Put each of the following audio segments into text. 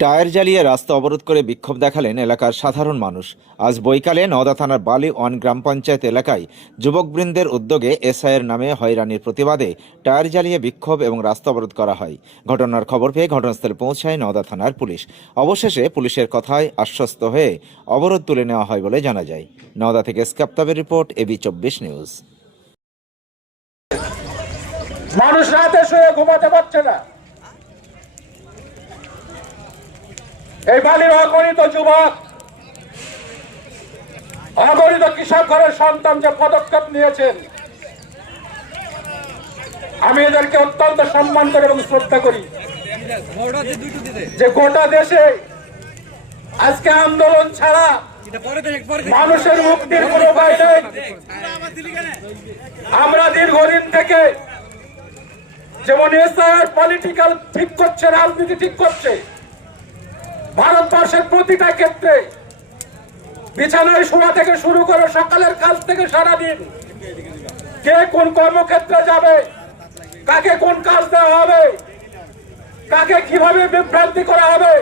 Tyre জ্বালিয়ে রাস্তা অবরোধ করে বিক্ষোভ দেখালেন এলাকার সাধারণ মানুষ। আজ বৈকালে নওদা থানার বালি ওয়ান গ্রাম পঞ্চায়েত এলাকায় যুবকবৃন্দের উদ্যোগে এসআইয়ের নামে হয়রানির প্রতিবাদে টায়ার জ্বালিয়ে বিক্ষোভ এবং রাস্তা অবরোধ করা হয়। ঘটনার খবর পেয়ে ঘটনাস্থলে পৌঁছায় নওদা থানার পুলিশ। অবশেষে পুলিশের কথায় আশ্বস্ত হয়ে অবরোধ তুলে নেওয়া হয় বলে জানা যায়। নওদা থেকে স্কাপ্তাবের রিপোর্ট এবি চব্বিশ নিউজ। মানুষ রাতে শুয়ে ঘুমাতে পারছে না। এই বালির অগণিত যুবক, অগণিত কৃষক ঘরের সন্তান যে পদক্ষেপ নিয়েছেন, আমি এদেরকে অত্যন্ত সম্মান করি এবং শ্রদ্ধা করি। যে গোটা দেশে আজকে আন্দোলন ছাড়া মানুষের মুক্তির কোনো উপায় নেই। আমরা দীর্ঘদিন থেকে যেমন এসআর পলিটিক্যাল ঠিক করছে, রাজনীতি ঠিক করছে ভারতবর্ষের প্রতিটা ক্ষেত্রে বিছানায় শোয়া থেকে শুরু করে সকালের কাজ থেকে সারাদিন কে কোন কর্মক্ষেত্রে যাবে, কাকে কোন কাজ দেওয়া হবে, কাকে কীভাবে বিভ্রান্তি করা হবে,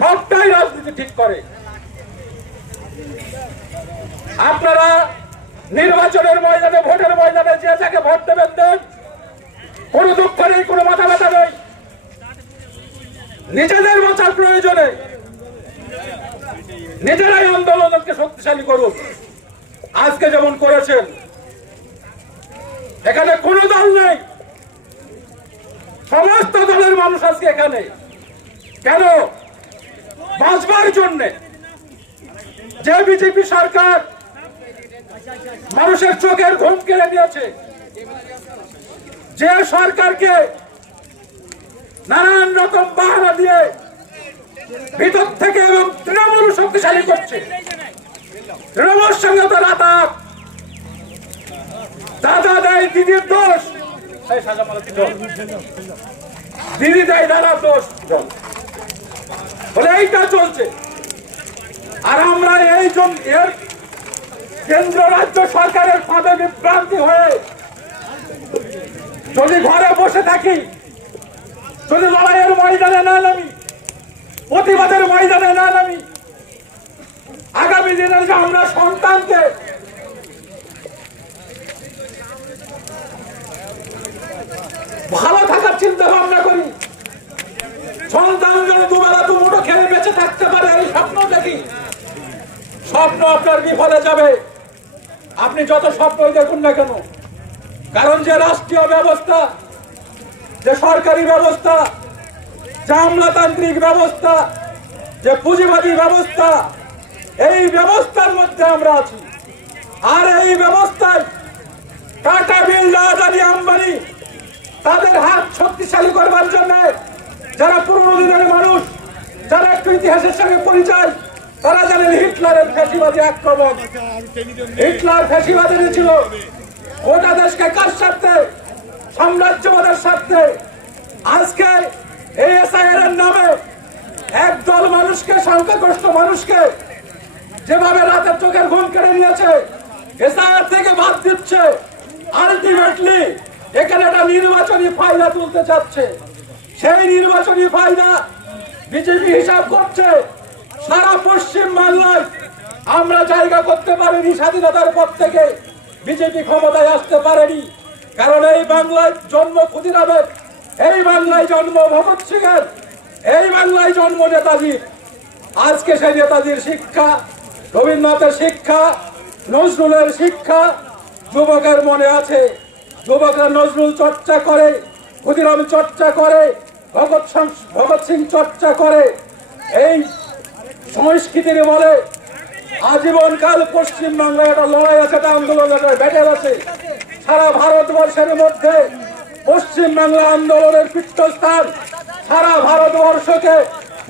সবটাই রাজনীতি ঠিক করে। আপনারা নির্বাচনের ময়দানে, ভোটের ময়দানে যে যাকে ভোট দেবেন দেন, কোন দুঃখ নেই, কোনো মাথা ব্যথা নেই। নিজেদের বাঁচার প্রয়োজনে নিজেরাই আন্দোলনকে শক্তিশালী করুন। আজকে যেমন করেছেন, এখানে কোন দল নেই। সমস্ত দলের মানুষ আজকে এখানে। কেন? বাঁচবার জন্যে। যে বিজেপি সরকার মানুষের চোখের ঘুম কেড়ে নিয়েছে, যে সরকারকে নানান রকম বাহানা দিয়ে ভিতর থেকে এবং তৃণমূল শক্তিশালী করছে। তৃণমূল সঙ্গে তো রাতাত দাদা দেয়, দিদির দোষ। দিদি দেয়, দাদার দোষ। বলে এইটা চলছে। আর আমরা এই জন্য কেন্দ্র, রাজ্য সরকারের ফাঁদে বিভ্রান্তি হয়ে যদি ঘরে বসে থাকি, যদি লড়াইয়ের ময়দানে না নামি প্রতিবাদের ময়দানে না নামি আগামী দিনের যে আমরা সন্তানকে ভালো থাকার চিন্তা ভাবনা করি, সন্তান যেন দুবেলা দুমুটো খেলে বেঁচে থাকতে পারে এই স্বপ্ন দেখি। স্বপ্ন আপনার বিফলে যাবে। আপনি যত স্বপ্নই দেখুন না কেন, কারণ যে রাষ্ট্রীয় ব্যবস্থা, যে সরকারি ব্যবস্থা যে ব্যবস্থা, যে পুঁজিবাদী ব্যবস্থা, এই ব্যবস্থার মধ্যে আমরা আছি। আর এই ব্যবস্থায় টাটা বিল আদানি আম্বানি তাদের হাত শক্তিশালী করবার জন্য যারা পুরনো দিনের মানুষ, যারা একটু ইতিহাসের সঙ্গে পরিচয়, তারা জানেন হিটলারের ফ্যাসিবাদী আক্রমণ। হিটলার ফ্যাসিবাদ ছিল গোটা দেশকে কার স্বার্থে, সাম্রাজ্যবাদের স্বার্থে। আজকে এই এসআইআর এর নামে একদল মানুষকে সংখ্যাগরিষ্ঠ মানুষকে যেভাবে রাতের চোখের ঘুম কেড়ে নিয়েছে, এসআইআর থেকে বাদ দিচ্ছে। আলটিমেটলি এখানে একটা নির্বাচনী ফায়দা তুলতে চাচ্ছে। সেই নির্বাচনী ফায়দা বিজেপি হিসাব করছে। সারা পশ্চিম বাংলায় আমরা জায়গা করতে পারিনি স্বাধীনতার পর থেকে। বিজেপি ক্ষমতায় আসতে পারেনি। কারণ এই বাংলায় জন্ম, ক্ষুদিরামের এই বাংলায় জন্ম ভগৎ সিংয়ের, এই বাংলায় জন্ম নেতাজির। আজকে সেই নেতাজির শিক্ষা, রবীন্দ্রনাথের শিক্ষা, নজরুলের শিক্ষা, যুবকের মনে আছে। যুবকরা নজরুল চর্চা করে, ক্ষুদিরাম চর্চা করে, ভগৎ ভগৎ সিং চর্চা করে। এই সংস্কৃতির বলে আজীবন কাল পশ্চিম একটা লড়াই আছে, একটা আন্দোলন একটা ব্যাটেল আছে। সারা ভারতবর্ষের মধ্যে পশ্চিম বাংলা আন্দোলনের পীঠস্থান সারা ভারতবর্ষকে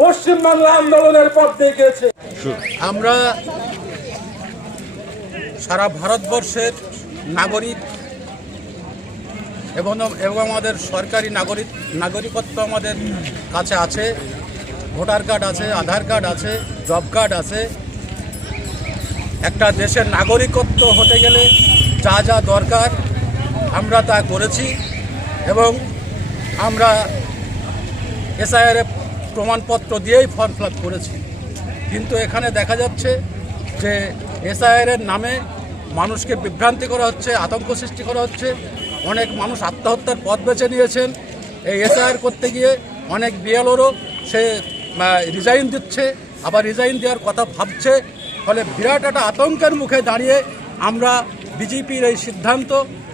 পশ্চিম বাংলা আন্দোলনের পথ দেখিয়েছে। আমরা সারা ভারতবর্ষের নাগরিক এবং এবং আমাদের সরকারি নাগরিক নাগরিকত্ব আমাদের কাছে আছে, ভোটার কার্ড আছে, আধার কার্ড আছে, জব কার্ড আছে। একটা দেশের নাগরিকত্ব হতে গেলে যা যা দরকার আমরা তা করেছি। এবং আমরা এসআইআর প্রমাণপত্র দিয়েই ফর্ম ফিল করেছি। কিন্তু এখানে দেখা যাচ্ছে যে এসআইআরের নামে মানুষকে বিভ্রান্তি করা হচ্ছে, আতঙ্ক সৃষ্টি করা হচ্ছে। অনেক মানুষ আত্মহত্যার পথ বেছে নিয়েছেন। এই এসআইআর করতে গিয়ে অনেক বিএলওরও সে রিজাইন দিচ্ছে, আবার রিজাইন দেওয়ার কথা ভাবছে। ফলে বিরাট একটা আতঙ্কের মুখে দাঁড়িয়ে আমরা বিজেপির এই সিদ্ধান্ত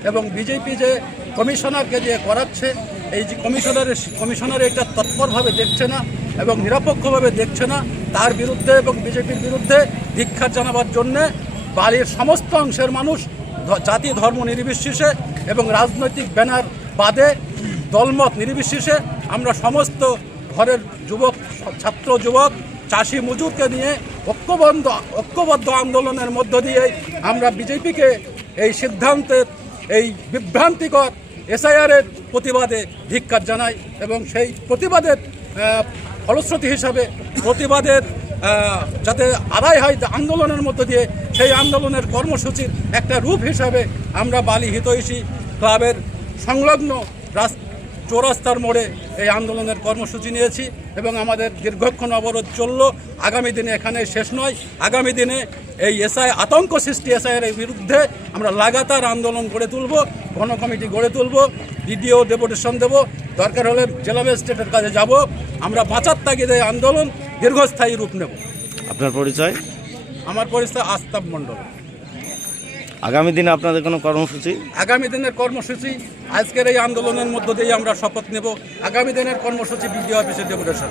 এবং বিজেপি যে কমিশনারকে দিয়ে করাচ্ছে, এই যে কমিশনারের কমিশনার এটা তৎপরভাবে দেখছে না এবং নিরপেক্ষভাবে দেখছে না। তার বিরুদ্ধে এবং বিজেপির বিরুদ্ধে ধিক্ষার জানাবার জন্যে বাড়ির সমস্ত অংশের মানুষ জাতি ধর্ম নির্বিশেষে এবং রাজনৈতিক ব্যানার বাদে দলমত নির্বিশেষে আমরা সমস্ত ঘরের যুবক, ছাত্র, যুবক, চাষি, মজুরকে নিয়ে ঐক্যবদ্ধ ঐক্যবদ্ধ আন্দোলনের মধ্য দিয়ে আমরা বিজেপিকে এই সিদ্ধান্তের, এই বিভ্রান্তিকর এসআইআরের প্রতিবাদে ধিক্কার জানাই এবং সেই প্রতিবাদের ফলশ্রুতি হিসাবে প্রতিবাদের যাতে আদায় হয় আন্দোলনের মধ্য দিয়ে সেই আন্দোলনের কর্মসূচির একটা রূপ হিসাবে আমরা বালি হিতৈষী ক্লাবের সংলগ্ন রাস- চৌরাস্তার মোড়ে এই আন্দোলনের কর্মসূচি নিয়েছি এবং আমাদের দীর্ঘক্ষণ অবরোধ চলল। আগামী দিনে এখানে শেষ নয়। আগামী দিনে এই এসআই আতঙ্ক সৃষ্টি এসআইয়ের বিরুদ্ধে আমরা লাগাতার আন্দোলন গড়ে তুলব গণ কমিটি গড়ে তুলব ভিডিও ডেপুটেশন দেব দরকার হলে জেলা ম্যাজিস্ট্রেটের কাছে যাব আমরা বাঁচার তাগিদে আন্দোলন দীর্ঘস্থায়ী রূপ নেব। আপনার পরিচয়? আমার পরিচয় আস্তাব মণ্ডল। আগামী দিনে আপনাদের কোনো কর্মসূচি? আগামী দিনের কর্মসূচি, আজকের এই আন্দোলনের মধ্য দিয়ে আমরা শপথ নেব। আগামী দিনের কর্মসূচি বিডিও অফিসে ডেপুটেশন।